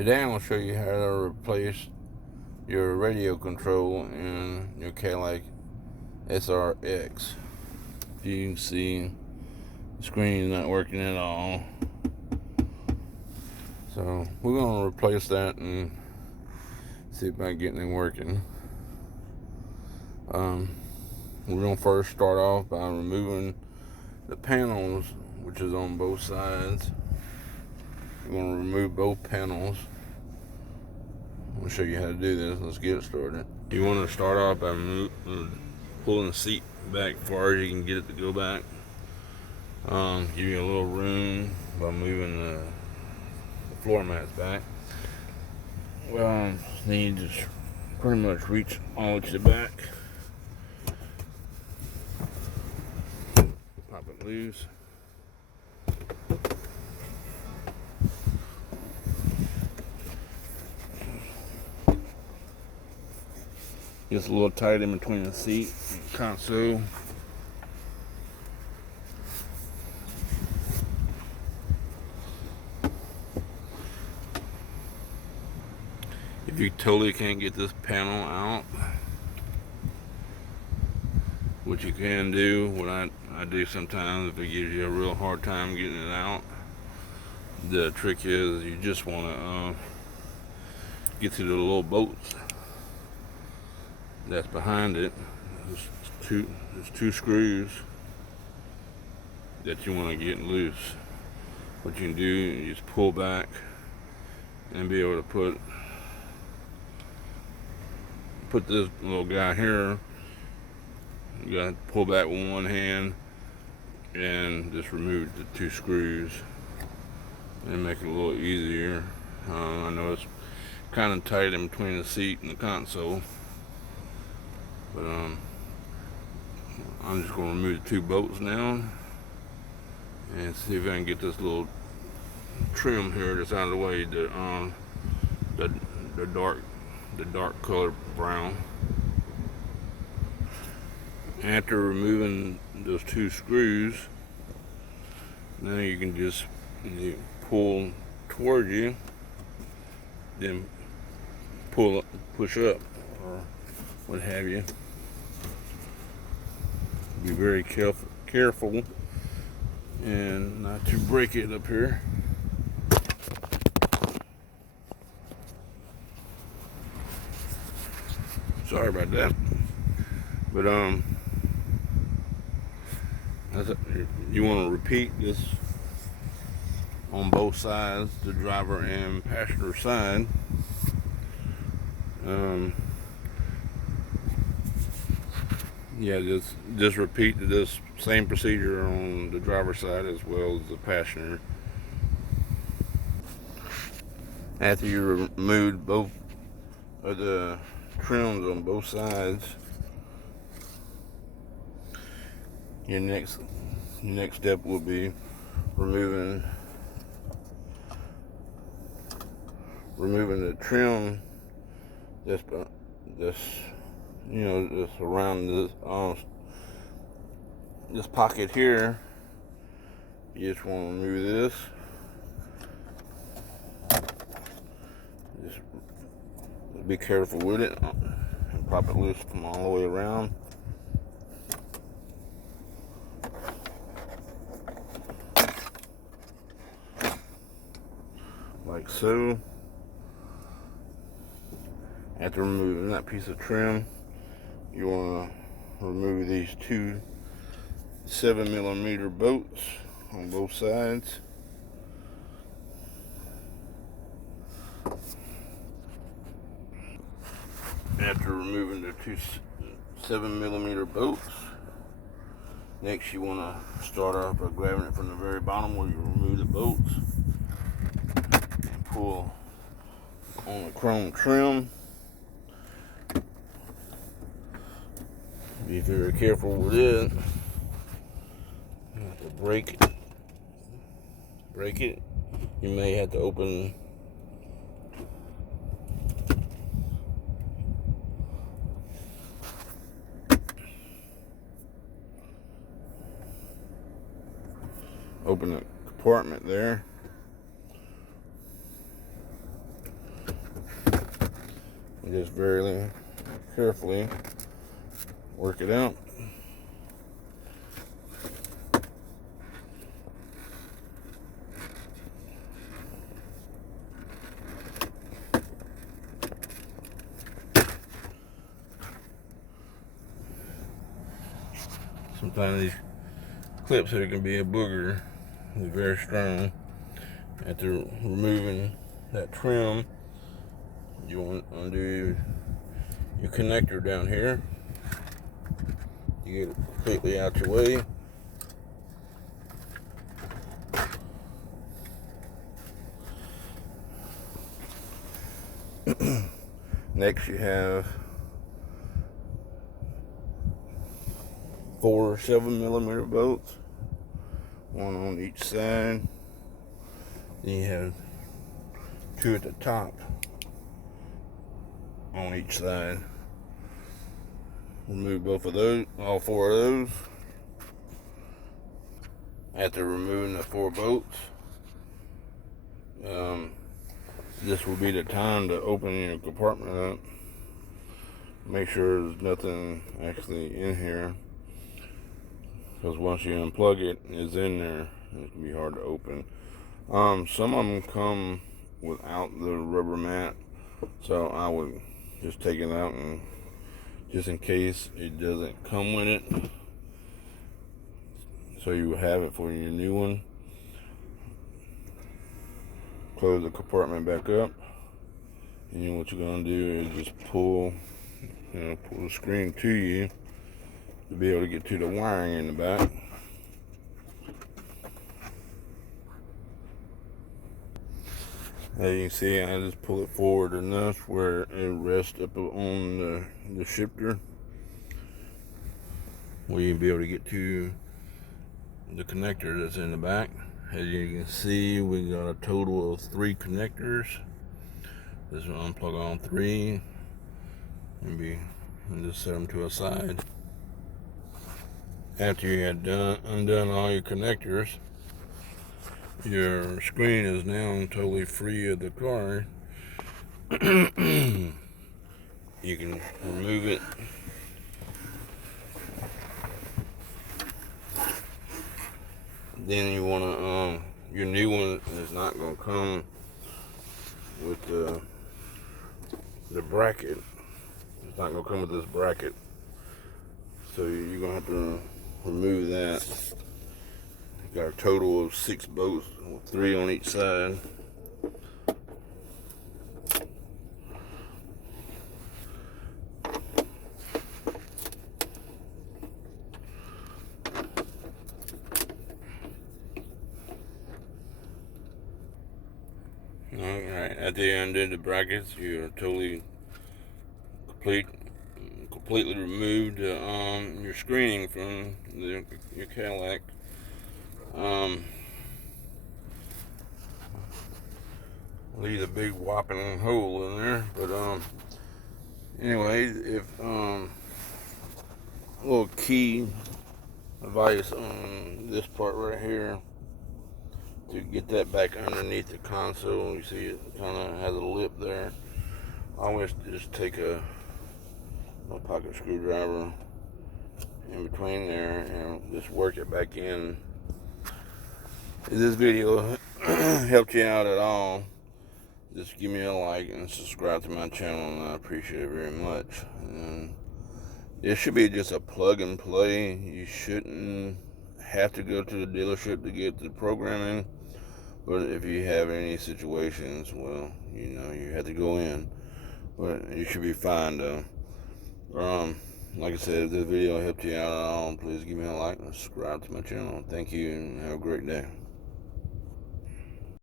Today I'm going to show you how to replace your radio control in your Cadillac SRX. You can see the screen is not working at all. So we're going to replace that and see if I can get it working. We're going to first start off by removing the panels, which is on both sides. We're going to remove both panels. I'm going to show you how to do this. Let's get it started. You want to start off by pulling the seat back far as you can get it to go back. Give you a little room by moving the floor mats back. Then you just pretty much reach all to the back. Pop it loose. Just a little tight in between the seat and console. If you totally can't get this panel out, what you can do, what I do sometimes if it gives you a real hard time getting it out, the trick is you just want to get to the little bolts that's behind it. There's two screws that you want to get loose. What you can do is just pull back and be able to put this little guy here. You got to pull back with one hand and just remove the two screws and make it a little easier. I know it's kind of tight in between the seat and the console, but I'm just going to remove the two bolts now and see if I can get this little trim here that's out of the way. The dark color brown. After removing those two screws, now you can just pull toward you, then push up, or what have you. Be very careful and not to break it up here. Sorry about that. But you want to repeat this on both sides, the driver and passenger side. Just repeat this same procedure on the driver's side as well as the passenger. After you remove both of the trims on both sides, your next step will be removing the trim that's around this pocket here. You just want to remove this. Just be careful with it and pop it loose from all the way around. Like so. After removing that piece of trim, you want to remove these two 7mm bolts on both sides. After removing the two 7mm bolts, next you want to start off by grabbing it from the very bottom where you remove the bolts and pull on the chrome trim. Be very careful with it. You have to break it. You may have to open the compartment there. just very carefully work it out. Sometimes these clips here can be a booger. It's very strong. After removing that trim, you want to undo your connector down here. You get it completely out your way. Next, you have 4 7mm bolts, one on each side. Then you have 2 at the top on each side. Remove both of those, all 4 of those. After removing the 4 bolts, this will be the time to open your compartment up. Make sure there's nothing actually in here, because once you unplug it, it's in there. It can be hard to open. Some of them come without the rubber mat, so I would just take it out, and just in case it doesn't come with it, so you have it for your new one. Close the compartment back up, and then what you're gonna do is just pull the screen to you to be able to get to the wiring in the back. As you can see, I just pull it forward enough where it rests up on the shifter, where you'll be able to get to the connector that's in the back. As you can see, we got a total of 3 connectors. This one unplug on 3, and just set them to a side. After you had undone all your connectors, your screen is now totally free of the car. You can remove it. Then you want to, your new one is not going to come with the bracket. It's not going to come with this bracket. So you're going to have to remove that. Got a total of 6 bolts, 3 on each side. Alright, after you undo the brackets, you're totally completely removed your screening from your Cadillac. Leave a big whopping hole in there, but anyway, if a little key advice on this part right here, to get that back underneath the console. You see it kind of has a lip there. I always just take a pocket screwdriver in between there and just work it back in. If this video helped you out at all, just give me a like and subscribe to my channel, and I appreciate it very much. And this should be just a plug and play. You shouldn't have to go to the dealership to get the programming, but if you have any situations, well, you have to go in, but you should be fine though. Like I said, if this video helped you out at all, please give me a like and subscribe to my channel. Thank you, and have a great day.